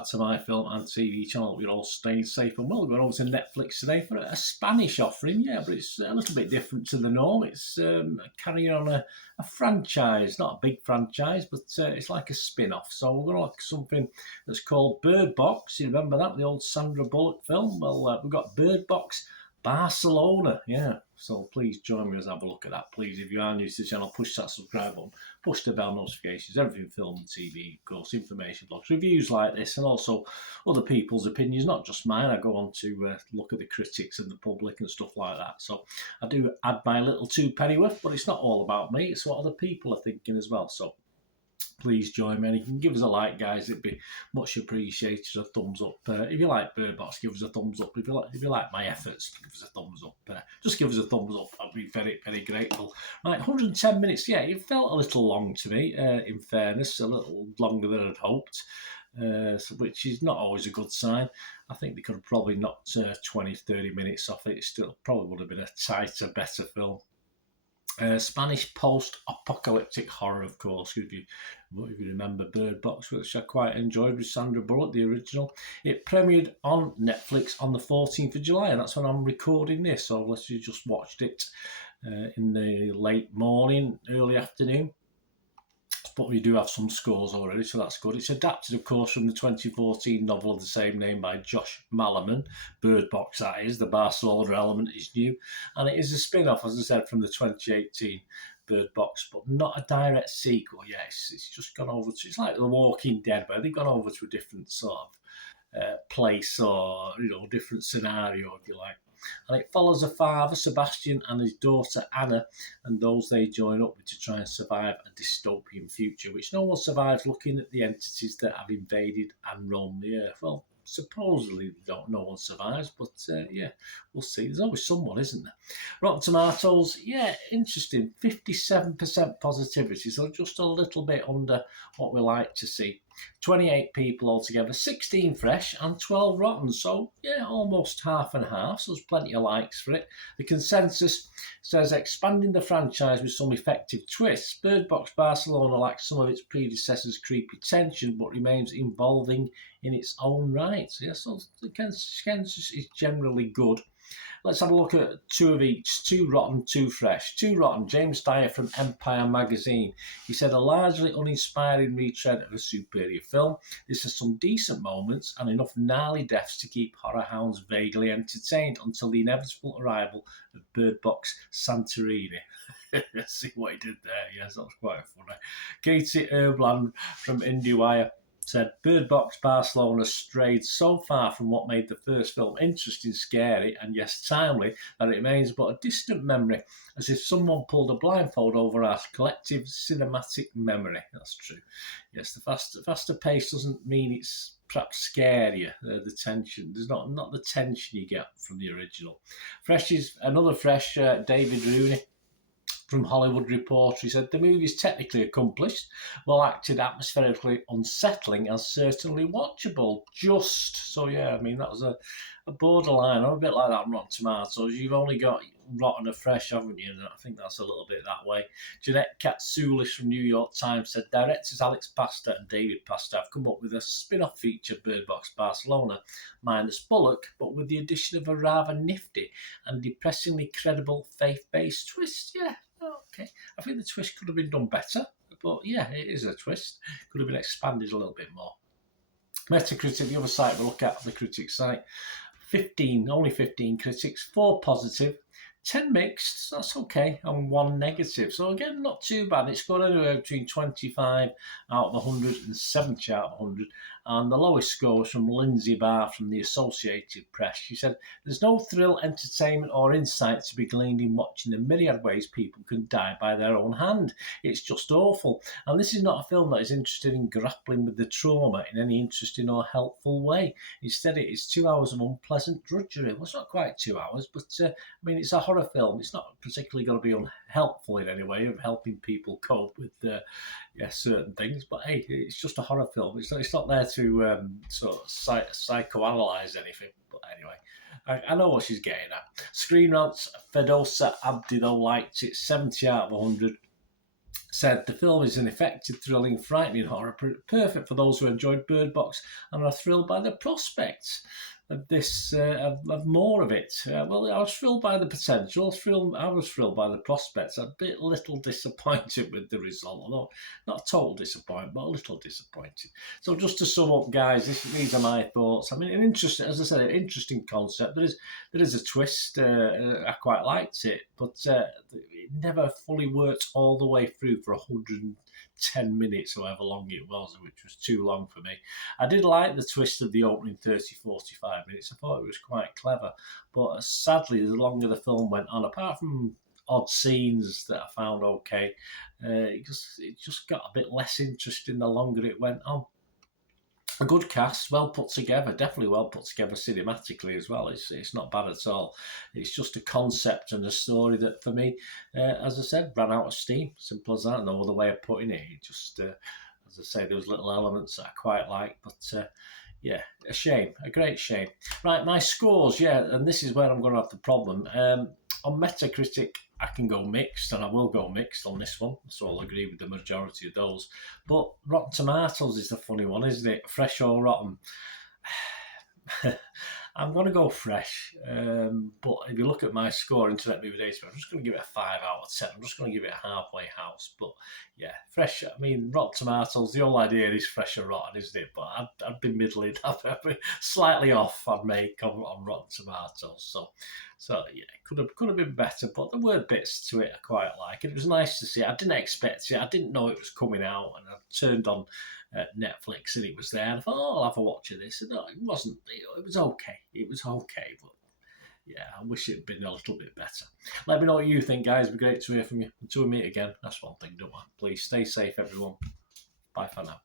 back to my film and TV channel. We're all staying safe and well. We're over to Netflix today for a Spanish offering, yeah, but it's a little bit different to the norm. It's carrying on a franchise, not a big franchise, but it's like a spin-off. So we're going to look at something that's called Bird Box. You remember that, the old Sandra Bullock film? Well, we've got Bird Box Barcelona, yeah. So please join me as I have a look at that. Please, if you are new to the channel, push that subscribe button, push the bell notifications, everything film and TV, of course, information blogs, reviews like this, and also other people's opinions, not just mine. I go on to look at the critics and the public and stuff like that. So I do add my little two pennyworth, but it's not all about me. It's what other people are thinking as well. So please join me, and you can give us a like, guys. It'd be much appreciated. A thumbs up if you like Bird Box. Give us a thumbs up if you like my efforts. Give us a thumbs up. Just give us a thumbs up. I'd be very, very grateful. Right, 110 minutes. Yeah, it felt a little long to me. In fairness, a little longer than I'd hoped, which is not always a good sign. I think they could have probably knocked 20, 30 minutes off it. It still probably would have been a tighter, better film. Spanish post-apocalyptic horror, of course, if you remember Bird Box, which I quite enjoyed with Sandra Bullock, the original. It premiered on Netflix on the 14th of July, and that's when I'm recording this, so unless you just watched it in the late morning, early afternoon. But we do have some scores already, so that's good. It's adapted, of course, from the 2014 novel of the same name by Josh Malerman. Bird Box, that is. The Barcelona element is new. And it is a spin-off, as I said, from the 2018 Bird Box, but not a direct sequel. Yes, it's just gone over to... It's like The Walking Dead, but they've gone over to a different sort of place or, different scenario, if you like. And it follows a father, Sebastian, and his daughter, Anna, and those they join up with to try and survive a dystopian future, which no one survives, looking at the entities that have invaded and roamed the earth. Well, supposedly no one survives, but yeah, we'll see. There's always someone, isn't there? Rotten Tomatoes, yeah, interesting. 57% positivity, so just a little bit under what we like to see. 28 people altogether, 16 fresh and 12 rotten. So, yeah, almost half and half. So there's plenty of likes for it. The consensus says expanding the franchise with some effective twists. Bird Box Barcelona lacks some of its predecessors' creepy tension, but remains involving in its own right. So, yeah, so the consensus is generally good. Let's have a look at two of each. 2 rotten, 2 fresh. 2 rotten, James Dyer from Empire magazine. He said, a largely uninspiring retread of a superior film. This has some decent moments and enough gnarly deaths to keep horror hounds vaguely entertained until the inevitable arrival of Bird Box Santorini. See what he did there. Yes, that was quite funny. Katie Erbland from IndieWire said, Bird Box Barcelona strayed so far from what made the first film interesting, scary, and yes, timely, that it remains but a distant memory, as if someone pulled a blindfold over our collective cinematic memory. That's true. Yes, the faster pace doesn't mean it's perhaps scarier. The tension, there's not the tension you get from the original. Fresh is another fresh, David Rooney from Hollywood Reporter. He said, the movie is technically accomplished, well acted, atmospherically unsettling, and certainly watchable. Just. So, yeah, I mean, that was a borderline, or a bit like that on Rotten Tomatoes. You've only got rotten or fresh, haven't you? And I think that's a little bit that way. Jeanette Katsoulis from New York Times said, directors Alex Pastor and David Pastor have come up with a spin-off feature, Bird Box Barcelona, minus Bullock, but with the addition of a rather nifty and depressingly credible faith-based twist. Yeah. Okay, I think the twist could have been done better, but yeah, it is a twist. Could have been expanded a little bit more. Metacritic, the other site we look at, the critic site, only 15 critics, 4 positive, 10 mixed, that's okay, and 1 negative. So again, not too bad. It's got anywhere between 25 out of 100 and 70 out of 100. And the lowest score was from Lindsay Barr from the Associated Press. She said, there's no thrill, entertainment or insight to be gleaned in watching the myriad ways people can die by their own hand. It's just awful. And this is not a film that is interested in grappling with the trauma in any interesting or helpful way. Instead, it is 2 hours of unpleasant drudgery. Well, it's not quite 2 hours, but I mean, it's a horror film. It's not particularly going to be unhelpful in any way of helping people cope with certain things. But hey, it's just a horror film. It's not there to sort of psychoanalyze anything. But anyway, I know what she's getting at. Screen Rant's Fedosa Abdi, though, liked it, 70 out of 100. said the film is an effective, thrilling, frightening horror, perfect for those who enjoyed Bird Box and are thrilled by the prospect of this of more of it. Well, I was thrilled by the potential. I was thrilled by the prospects. I'm a little disappointed with the result, although not a total disappointment, but a little disappointed. So just to sum up, guys, these are my thoughts. I mean, an interesting, as I said, an interesting concept. There is a twist. I quite liked it, but it never fully worked all the way through for 110 minutes, however long it was, which was too long for me. I did like the twist of the opening 30, 45 minutes. I thought it was quite clever. But sadly, the longer the film went on, apart from odd scenes that I found okay, it just got a bit less interesting the longer it went on. A good cast, well put together, definitely well put together cinematically as well. It's not bad at all. It's just a concept and a story that, for me, as I said, ran out of steam. Simple as that. No other way of putting it. It just, as I say, there was little elements that I quite like, but yeah, a shame, a great shame. Right, my scores, yeah, and this is where I'm going to have the problem. On Metacritic, I can go mixed, and I will go mixed on this one, so I'll agree with the majority of those. But Rotten Tomatoes is the funny one, isn't it? Fresh or rotten? I'm going to go fresh, but if you look at my score, Internet Movie Database, I'm just going to give it a 5 out of 10. I'm just going to give it a halfway house. But yeah, fresh. I mean, Rotten Tomatoes, the whole idea is fresh or rotten, isn't it? But I'd be middling. I'd be slightly off, I'd make on Rotten Tomatoes. So yeah, could have been better, but there were bits to it I quite like. It was nice to see. I didn't expect it. I didn't know it was coming out, and I turned on Netflix and it was there. And I thought, I'll have a watch of this. And no, it wasn't. It was okay. It was okay, but yeah, I wish it had been a little bit better. Let me know what you think, guys. It'd be great to hear from you. Until we meet again, that's one thing, don't I? Please stay safe, everyone. Bye for now.